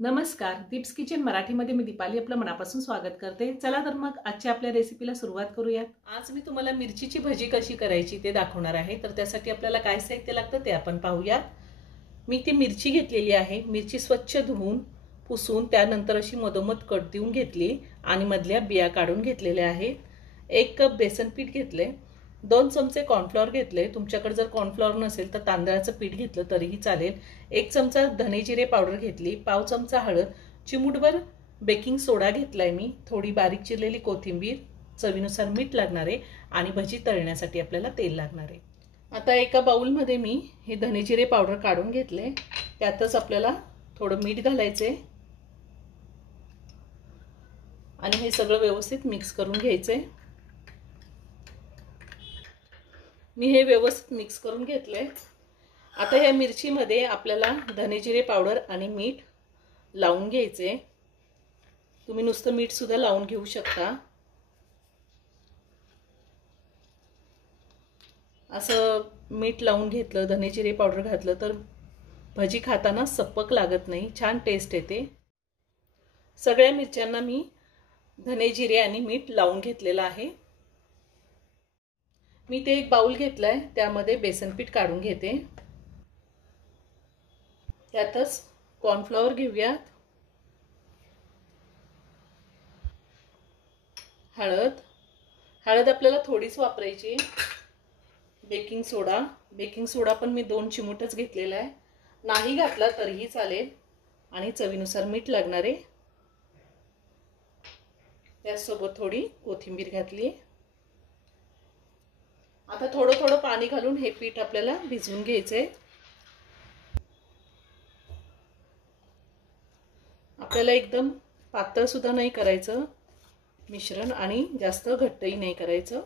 नमस्कार, दीप्स किचन मराठीमध्ये मी दीपाली आपलं मनापासून स्वागत करते। चला तर मग आजच्या आपल्या रेसिपीला सुरुवात करूया। आज मी तुम्हाला मिरचीची भजी कशी करायची ते दाखवणार आहे। तर त्यासाठी आपल्याला काय साहित्य लागतं ते आपण पाहूया। मी ती मिरची घेतलेली आहे। मिरची स्वच्छ धुवून पुसून त्यानंतर अशी मधोमध कट देऊन घेतली आणि मधल्या बिया काढून घेतलेल्या आहेत। 1 कप बेसन पीठ घेतले, 2 चमचे कॉर्नफ्लॉवर घेतले। तुमच्याकडे जर कॉर्नफ्लॉवर नसेल तर तांदळाचं पीठ घेतलं तरीही चालेल। 1 चमचा धने जिरे पावडर घेतली, पाव चमचा हळद, चिमूटभर बेकिंग सोडा घेतलाय मी, थोडी बारीक चिरलेली कोथिंबीर, चवीनुसार मीठ लागणार आहे आणि भजी तळण्यासाठी आपल्याला तेल लागणार आहे। आता एका बाउल मध्ये मी हे धने जिरे पावडर काढून घेतले, त्यातच आपल्याला थोडं मीठ घालायचे आणि हे सगळं व्यवस्थित मिक्स करून घ्यायचे। मी हे व्यवस्थित मिक्स करून घेतले। आता या मिरचीमध्ये आपल्याला धने जिरे पावडर आणि मीठ लावून घ्यायचे। तुम्ही नुसतं मीठ सुद्धा लावून घेऊ शकता। असं मीठ लावून घेतलं, धने जिरे पावडर घातलं तर भजी खाताना सपक लागत नाही, छान टेस्ट येते। सगळ्या मिरच्यांना मी धने जिरे आणि मीठ लावून घेतलेलं आहे। मी ते एक बाउल घेतलाय, त्यामध्ये बेसन पीठ काढून घेते। त्यातच कॉर्नफ्लॉवर घेऊया, हळद आपल्याला थोडीच वापरायची। बेकिंग सोडा पण मी 2 चिमूटच घेतलेला आहे, नाही घातला तरीही चालेल आणि चवीनुसार मीठ लागणार आहे। त्यासोबत थोडी कोथिंबीर घातली। आता थोडं थोडं पाणी घालून हे पीठ आपल्याला भिजवून घ्यायचे। आपल्याला एकदम पातळ सुद्धा नाही करायचं मिश्रण आणि जास्त घट्टही नाही करायचं।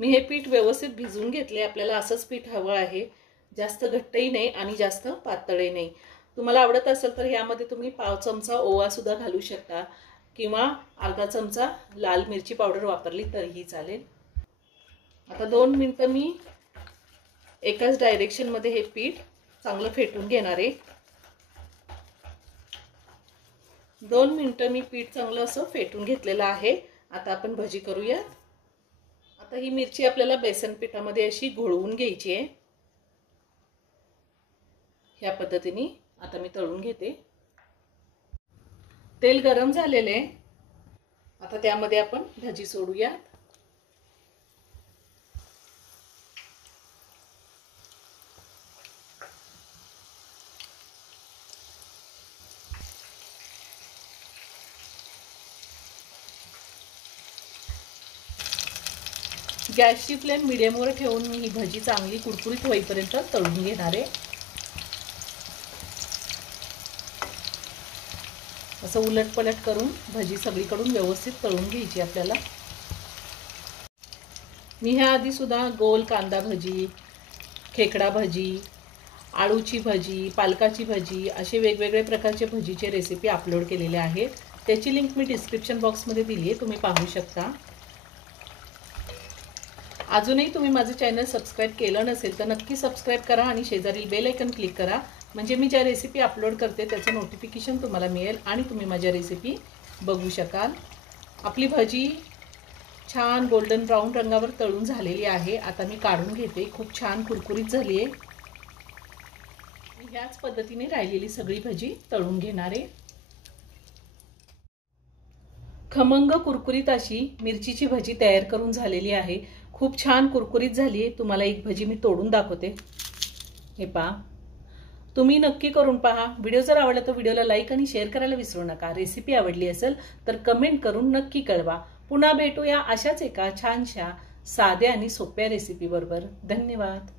मी हे पीठ व्यवस्थित भिजवून घेतले। आपल्याला असंच पीठ हवं आहे, जास्त घट्टही नाही आणि जास्त पातळही नाही। तुम्हाला आवडत असेल तर यामध्ये तुम्ही पाव चमचा ओवा सुद्धा घालू शकता किंवा अर्धा चमचा लाल मिरची पावडर वापरली तरीही चालेल। आता 2 मिनिटं मी एकाच डायरेक्शन मध्ये हे पीठ चांगलं फेटून घेणार आहे। 2 मिनिटं मी पीठ चांगलं असं फेटून घेतलेलं आहे। आता आपण भजी करूया। आता ही मिरची आपल्याला बेसन पिठामध्ये अशी घोळवून घ्यायची आहे। ह्या पद्धतीने आता मी तळून घेते। तेल गरम झालेले, आता त्यामध्ये आपण भजी सोडूया। गॅसची फ्लेम मीडियमवर ठेवून मी ही भजी चांगली कुरकुरीत होईपर्यंत तळून घेणार आहे। असं उलटपलट करून भजी सगळीकडून व्यवस्थित तळून घ्यायची आपल्याला। मी ह्या आधी सुद्धा गोल कांदा भजी, खेकडा भजी, आळूची भजी, पालकाची भजी असे वेगवेगळे प्रकारचे भजीचे रेसिपी अपलोड केलेले आहेत। त्याची लिंक मी डिस्क्रिप्शन बॉक्समध्ये दिली आहे, तुम्ही पाहू शकता। अजूनही तुम्ही माझं चॅनल सबस्क्राइब केलं नसेल तर नक्की सबस्क्राइब करा आणि शेजारील बेल आयकॉन क्लिक करा, म्हणजे मी ज्या रेसिपी अपलोड करते त्याचं नोटिफिकेशन तुम्हाला मिळेल आणि तुम्ही माझ्या रेसिपी बघू शकाल। आपली भजी छान गोल्डन ब्राऊन रंगावर तळून झालेली आहे। आता मी काढून घेते, खूप छान कुरकुरीत झाली आहे। मी ह्याच पद्धतीने राहिलेली सगळी भजी तळून घेणार आहे। खमंग कुरकुरीत अशी मिरचीची भजी तयार करून झालेली आहे। खूप छान कुरकुरीत झाली आहे। तुम्हाला एक भजी मी तोडून दाखवते, हे पहा। तुम्ही नक्की करून पहा। व्हिडिओ जर आवडला तर व्हिडिओला लाईक आणि शेअर करायला विसरू नका। रेसिपी आवडली असेल तर कमेंट करून नक्की कळवा। पुन्हा भेटूया अशाच एका छानशा साध्या आणि सोप्या रेसिपी बरोबर। धन्यवाद।